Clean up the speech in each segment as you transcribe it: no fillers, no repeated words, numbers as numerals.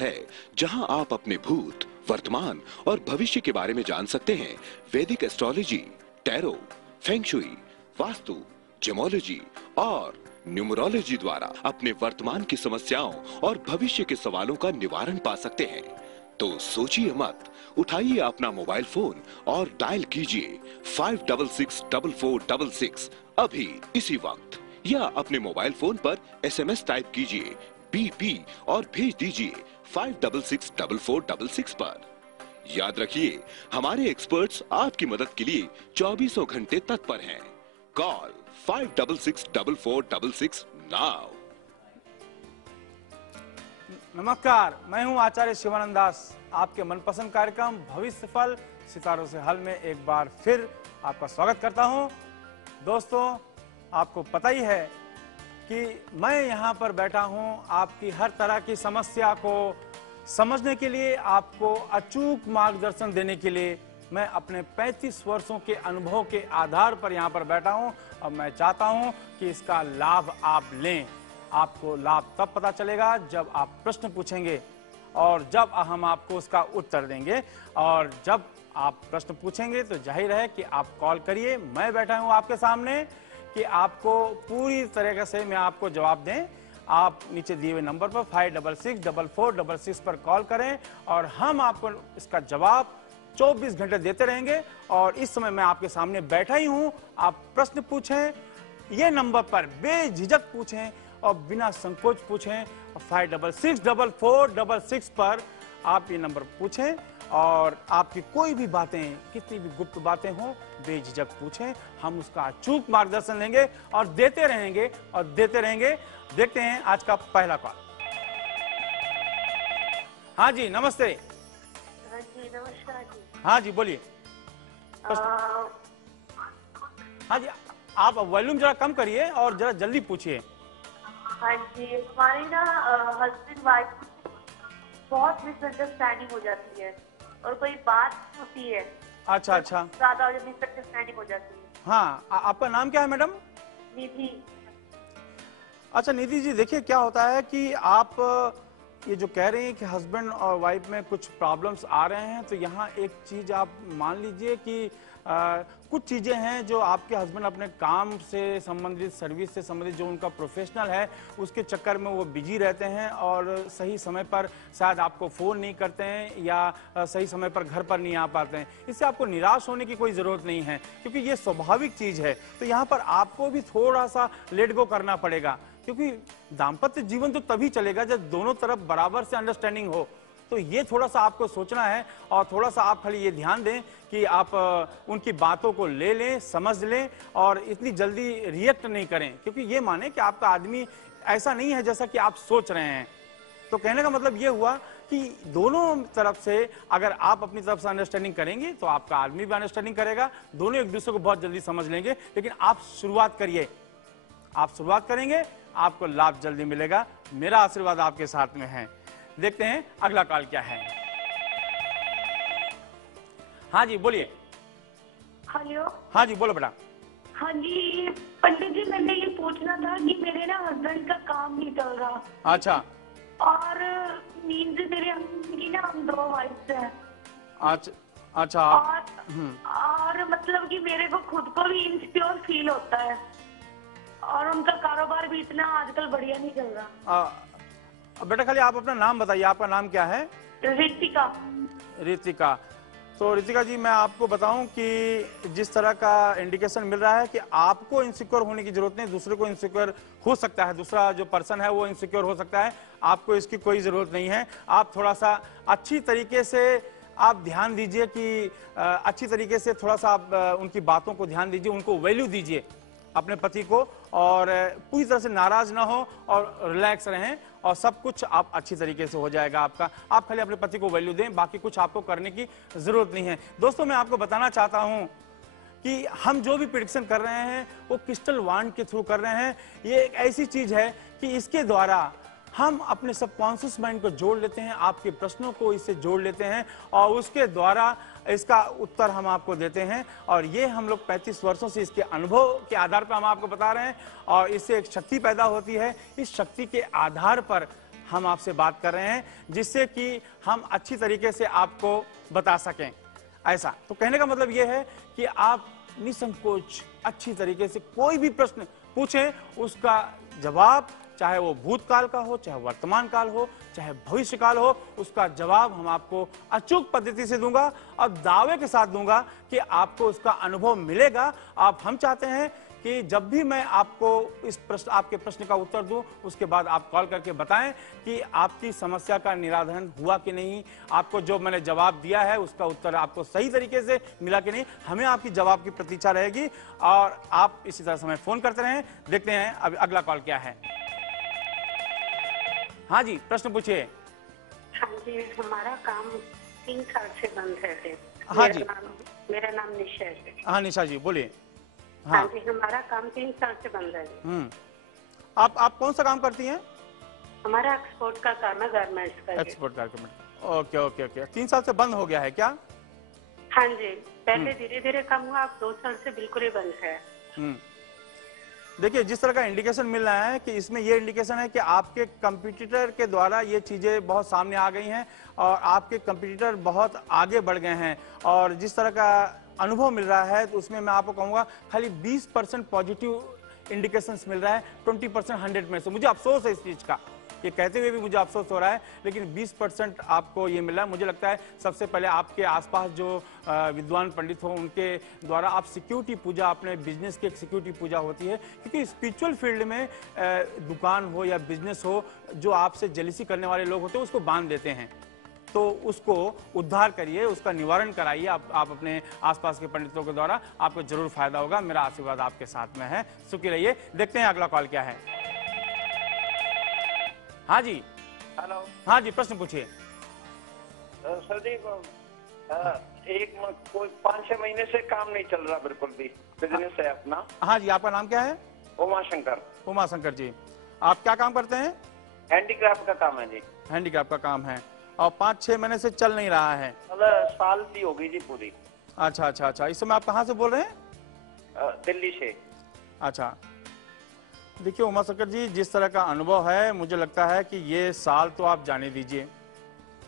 है जहां आप अपने भूत, वर्तमान और भविष्य के बारे में जान सकते हैं। Vedic astrology, tarot, feng shui, vastu, gemology और न्यूमरोलॉजी द्वारा अपने वर्तमान की समस्याओं और भविष्य के सवालों का निवारण पा सकते हैं। तो सोचिए मत, उठाइए अपना मोबाइल फोन और डायल कीजिए 5664466 अभी इसी वक्त, या अपने मोबाइल फोन पर SMS टाइप कीजिए BP और भेज दीजिए 5664466 पर। याद रखिए, हमारे एक्सपर्ट्स आपकी मदद के लिए 24 घंटे तत्पर हैं। Call 5664466 now. नमस्कार, मैं हूं आचार्य शिवानंद दास। आपके मनपसंद कार्यक्रम भविष्य फल सितारों से हल में एक बार फिर आपका स्वागत करता हूं। दोस्तों, आपको पता ही है कि मैं यहां पर बैठा हूं आपकी हर तरह की समस्या को समझने के लिए, आपको अचूक मार्गदर्शन देने के लिए। मैं अपने 35 वर्षों के अनुभव के आधार पर यहां पर बैठा हूं और मैं चाहता हूं कि इसका लाभ आप लें। आपको लाभ तब पता चलेगा जब आप प्रश्न पूछेंगे और जब हम आपको उसका उत्तर देंगे। और जब आप प्रश्न पूछेंगे तो जाहिर है कि आप कॉल करिए। मैं बैठा हूं आपके सामने कि आपको पूरी तरीके से मैं आपको जवाब दें। आप नीचे दिए हुए नंबर पर 5664466 पर कॉल करें और हम आपको इसका जवाब 24 घंटे देते रहेंगे। और इस समय मैं आपके सामने बैठा ही हूं। आप प्रश्न पूछें, ये नंबर पर बेझिझक पूछें और बिना संकोच पूछें। 5664466 पर आप ये नंबर पूछें और आपकी कोई भी बातें, कितनी भी गुप्त बातें हों, बेझिझक पूछें। हम उसका अचूक मार्गदर्शन लेंगे और देते रहेंगे और देते रहेंगे। देखते हैं आज का पहला कॉल। हाँ जी, नमस्ते। हाँ जी, नमस्कार जी। हाँ जी, बोलिए। हाँ जी, आप वॉल्यूम जरा कम करिए और जरा जल्दी पूछिए। हाँ जी, हमारी ना हस्बैंड वाइफ बहुत मिसअंडरस्टैंडिंग हो जाती है और कोई बात होती है। अच्छा अच्छा, ज्यादा मिसअंडरस्टैंडिंग हो जाती है। हाँ, आपका नाम क्या है मैडम? निधि। अच्छा निधि जी, देखिए क्या होता है कि आप ये जो कह रही हैं कि हस्बैंड और वाइफ में कुछ प्रॉब्लम्स आ रहे हैं, तो यहाँ एक चीज़ आप मान लीजिए कि कुछ चीज़ें हैं जो आपके हस्बैंड अपने काम से संबंधित, सर्विस से संबंधित, जो उनका प्रोफेशनल है, उसके चक्कर में वो बिजी रहते हैं और सही समय पर शायद आपको फ़ोन नहीं करते हैं या सही समय पर घर पर नहीं आ पाते हैं। इससे आपको निराश होने की कोई ज़रूरत नहीं है, क्योंकि ये स्वाभाविक चीज़ है। तो यहाँ पर आपको भी थोड़ा सा लेट गो करना पड़ेगा, क्योंकि दाम्पत्य जीवन तो तभी चलेगा जब दोनों तरफ बराबर से अंडरस्टैंडिंग हो। तो ये थोड़ा सा आपको सोचना है और थोड़ा सा आप खाली ये ध्यान दें कि आप उनकी बातों को ले लें, समझ लें और इतनी जल्दी रिएक्ट नहीं करें, क्योंकि ये माने कि आपका आदमी ऐसा नहीं है जैसा कि आप सोच रहे हैं। तो कहने का मतलब ये हुआ कि दोनों तरफ से अगर आप अपनी तरफ से अंडरस्टैंडिंग करेंगे तो आपका आदमी भी अंडरस्टैंडिंग करेगा, दोनों एक दूसरे को बहुत जल्दी समझ लेंगे। लेकिन आप शुरुआत करिए, आप शुरुआत करेंगे, आपको लाभ जल्दी मिलेगा। मेरा आशीर्वाद आपके साथ में है। देखते हैं अगला कॉल क्या है। हाँ जी, बोलिए। हेलो। हाँ जी, बोलो बेटा। हाँ जी पंडित जी, मैंने ये पूछना था कि मेरे ना हस्बैंड का काम नहीं चल रहा। अच्छा और नींद मेरे की ना हम 2 वाइफ हैं। अच्छा। और मतलब कि मेरे को खुद को भी इनसिक्योर फील होता है और उनका कारोबार भी इतना आजकल बढ़िया नहीं चल रहा। बेटा खाली आप अपना नाम बताइए, आपका नाम क्या है? रितिका। रितिका। तो रितिका जी, मैं आपको बताऊं कि जिस तरह का इंडिकेशन मिल रहा है कि आपको इनसिक्योर होने की जरूरत नहीं, दूसरे को इनसिक्योर हो सकता है, दूसरा जो पर्सन है वो इनसिक्योर हो सकता है। आपको इसकी कोई जरूरत नहीं है। आप थोड़ा सा अच्छी तरीके से आप ध्यान दीजिए कि अच्छी तरीके से थोड़ा सा आप उनकी बातों को ध्यान दीजिए, उनको वैल्यू दीजिए अपने पति को, और पूरी तरह से नाराज ना हो और रिलैक्स रहें और सब कुछ आप अच्छी तरीके से हो जाएगा आपका। आप खाली अपने पति को वैल्यू दें, बाकी कुछ आपको करने की जरूरत नहीं है। दोस्तों, मैं आपको बताना चाहता हूं कि हम जो भी प्रेडिक्शन कर रहे हैं वो क्रिस्टल वांड के थ्रू कर रहे हैं। ये एक ऐसी चीज है कि इसके द्वारा हम अपने सबकॉन्शियस माइंड को जोड़ लेते हैं, आपके प्रश्नों को इससे जोड़ लेते हैं और उसके द्वारा इसका उत्तर हम आपको देते हैं। और ये हम लोग 35 वर्षों से इसके अनुभव के आधार पर हम आपको बता रहे हैं और इससे एक शक्ति पैदा होती है। इस शक्ति के आधार पर हम आपसे बात कर रहे हैं, जिससे कि हम अच्छी तरीके से आपको बता सकें। ऐसा तो कहने का मतलब यह है कि आप निसंकोच अच्छी तरीके से कोई भी प्रश्न पूछें, उसका जवाब चाहे वो भूतकाल का हो, चाहे वर्तमान काल हो, चाहे भविष्य काल हो, उसका जवाब हम आपको अचूक पद्धति से दूंगा और दावे के साथ दूंगा कि आपको उसका अनुभव मिलेगा। हम चाहते हैं कि जब भी मैं आपको आपके प्रश्न का उत्तर दूं, उसके बाद आप कॉल करके बताएं कि आपकी समस्या का निराकरण हुआ कि नहीं, आपको जो मैंने जवाब दिया है उसका उत्तर आपको सही तरीके से मिला कि नहीं। हमें आपकी जवाब की प्रतीक्षा रहेगी और आप इसी तरह समय फोन करते रहें। देखते हैं अब अगला कॉल क्या है। हाँ जी, प्रश्न पूछिए। हाँ जी, हमारा काम 3 साल से बंद है। हाँ जी, मेरा नाम निशा है। हाँ निशा जी बोलिए। हाँ जी, हमारा काम 3 साल से बंद है। आप कौन सा काम करती हैं? हमारा एक्सपोर्ट का काम है, गारमेंट्स का। एक्सपोर्ट का काम। Okay okay okay. 3 साल से बंद हो गया है क्या? हाँ जी, पहले धीरे धीरे कम हुआ, अब 2 साल से बिल्कुल ही बंद है। देखिए, जिस तरह का इंडिकेशन मिल रहा है कि इसमें ये इंडिकेशन है कि आपके कंपटीटर के द्वारा ये चीजें बहुत सामने आ गई हैं और आपके कंपटीटर बहुत आगे बढ़ गए हैं, और जिस तरह का अनुभव मिल रहा है तो उसमें मैं आपको कहूंगा खाली 20% पॉजिटिव इंडिकेशंस मिल रहा है 20% 100 में से। मुझे अफसोस है इस चीज का, ये कहते हुए भी मुझे अफसोस हो रहा है, लेकिन 20% आपको ये मिला है। मुझे लगता है सबसे पहले आपके आसपास जो विद्वान पंडित हो उनके द्वारा आप सिक्योरिटी पूजा, अपने बिजनेस की एक सिक्योरिटी पूजा होती है, क्योंकि स्पिरिचुअल फील्ड में दुकान हो या बिजनेस हो, जो आपसे जेलिसी करने वाले लोग होते हैं उसको बांध देते हैं, तो उसको उद्धार करिए, उसका निवारण कराइए आप अपने आसपास के पंडितों के द्वारा, आपको जरूर फायदा होगा। मेरा आशीर्वाद आपके साथ में है, सुखी रहिए। देखते हैं अगला कॉल क्या है। हाँ जी, हेलो। हाँ जी, प्रश्न पूछिए। सर जी, कोई 5-6 महीने से काम नहीं चल रहा, बिल्कुल भी। बिजनेस है अपना। हाँ जी, आपका नाम क्या है? उमा शंकर। उमा शंकर जी, आप क्या काम करते हैं? हैंडीक्राफ्ट का काम है जी। हैंडीक्राफ्ट का काम है और 5-6 महीने से चल नहीं रहा है? मतलब साल सी हो गई जी पूरी। अच्छा अच्छा अच्छा। इस समय आप कहाँ से बोल रहे हैं? दिल्ली से। अच्छा, देखिए उमा शंकर जी, जिस तरह का अनुभव है मुझे लगता है कि ये साल तो आप जाने दीजिए,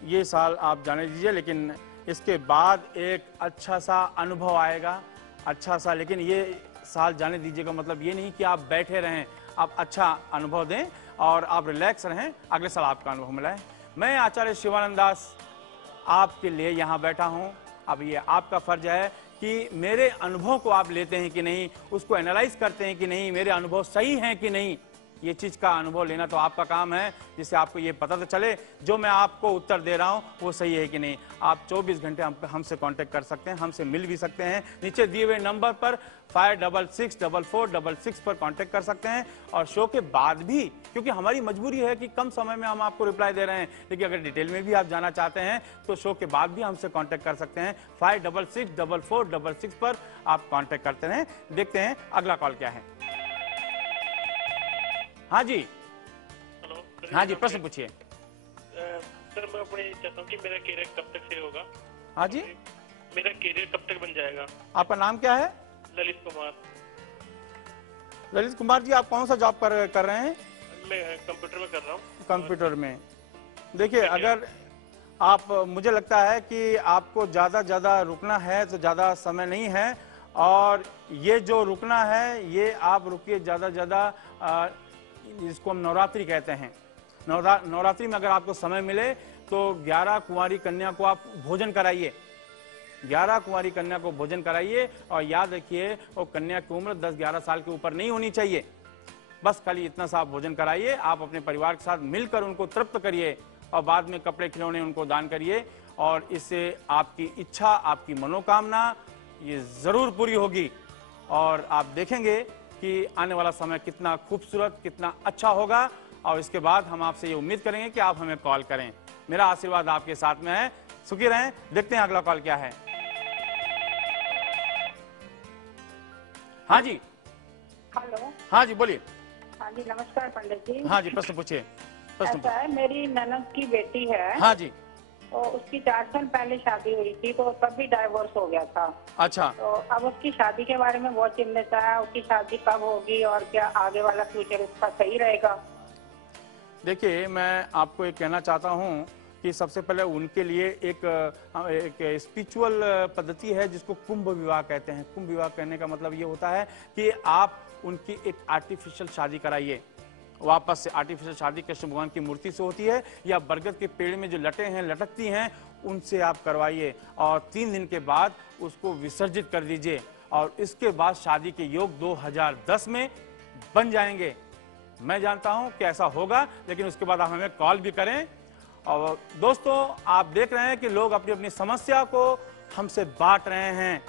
ये साल आप जाने दीजिए, लेकिन इसके बाद एक अच्छा सा अनुभव आएगा, अच्छा सा। लेकिन ये साल जाने दीजिएगा मतलब ये नहीं कि आप बैठे रहें, आप अच्छा अनुभव दें और आप रिलैक्स रहें, अगले साल आपका अनुभव मिलाएं। मैं आचार्य शिवानंद दास आपके लिए यहाँ बैठा हूँ। अब ये आपका फर्ज है कि मेरे अनुभव को आप लेते हैं कि नहीं, उसको एनालाइज करते हैं कि नहीं, मेरे अनुभव सही हैं कि नहीं। ये चीज का अनुभव लेना तो आपका काम है, जिससे आपको ये पता तो चले जो मैं आपको उत्तर दे रहा हूं वो सही है कि नहीं। आप 24 घंटे हमसे कांटेक्ट कर सकते हैं, हमसे मिल भी सकते हैं। नीचे दिए हुए नंबर पर 5664466 पर कांटेक्ट कर सकते हैं। और शो के बाद भी, क्योंकि हमारी मजबूरी है कि कम समय में हम आपको रिप्लाई दे रहे हैं, लेकिन अगर डिटेल में भी आप जाना चाहते हैं तो शो के बाद भी हमसे कांटेक्ट कर सकते हैं। 5664466 पर आप कांटेक्ट करते रहें। देखते हैं अगला कॉल क्या है। हाँ जी। हेलो। हाँ जी, प्रश्न पूछिए। सर, मैं अपने चाहता हूँ कि मेरा करियर कब तक से होगा? हाँ जी, मेरा करियर कब तक बन जाएगा? आपका नाम क्या है? ललित कुमार। ललित कुमार जी, आप कौन सा जॉब कर रहे हैं? मैं कंप्यूटर में कर रहा हूँ। कंप्यूटर में। देखिए, अगर आप, मुझे लगता है कि आपको ज़्यादा रुकना है तो ज़्यादा समय नहीं है, और ये जो रुकना है ये आप रुकिए ज़्यादा जिसको हम नवरात्रि कहते हैं। नवरात्रि में अगर आपको समय मिले तो 11 कुंवारी कन्या को आप भोजन कराइए, 11 कुंवारी कन्या को भोजन कराइए, और याद रखिए वो कन्या की उम्र 10-11 साल के ऊपर नहीं होनी चाहिए। बस खाली इतना सा आप भोजन कराइए, आप अपने परिवार के साथ मिलकर उनको तृप्त करिए और बाद में कपड़े खिलौने उनको दान करिए, और इससे आपकी इच्छा, आपकी मनोकामना ये जरूर पूरी होगी, और आप देखेंगे कि आने वाला समय कितना खूबसूरत, कितना अच्छा होगा। और इसके बाद हम आपसे ये उम्मीद करेंगे कि आप हमें कॉल करें। मेरा आशीर्वाद आपके साथ में है, सुखी रहें। देखते हैं अगला कॉल क्या है। हाँ जी। हेलो। हाँ जी, बोलिए। हाँ जी, नमस्कार पंडित जी। हाँ जी, प्रश्न पूछिए। ऐसा है, मेरी ननद की बेटी है। हाँ जी। तो उसकी 4 साल पहले शादी हुई थी, तो तब भी डाइवोर्स हो गया था। अच्छा। तो अब उसकी शादी के बारे में बहुत चिंतित है, उसकी शादी कब होगी और क्या आगे वाला फ्यूचर उसका सही रहेगा? देखिए, मैं आपको ये कहना चाहता हूँ कि सबसे पहले उनके लिए एक स्पिरिचुअल पद्धति है जिसको कुंभ विवाह कहते हैं। कुंभ विवाह कहने का मतलब ये होता है कि आप उनकी एक आर्टिफिशियल शादी कराइए, वापस से। आर्टिफिशियल शादी कृष्ण भगवान की मूर्ति से होती है या बरगद के पेड़ में जो लटें हैं, लटकती हैं, उनसे आप करवाइए और 3 दिन के बाद उसको विसर्जित कर दीजिए और इसके बाद शादी के योग 2010 में बन जाएंगे। मैं जानता हूं कि ऐसा होगा, लेकिन उसके बाद आप हमें कॉल भी करें। और दोस्तों, आप देख रहे हैं कि लोग अपनी अपनी समस्या को हमसे बांट रहे हैं।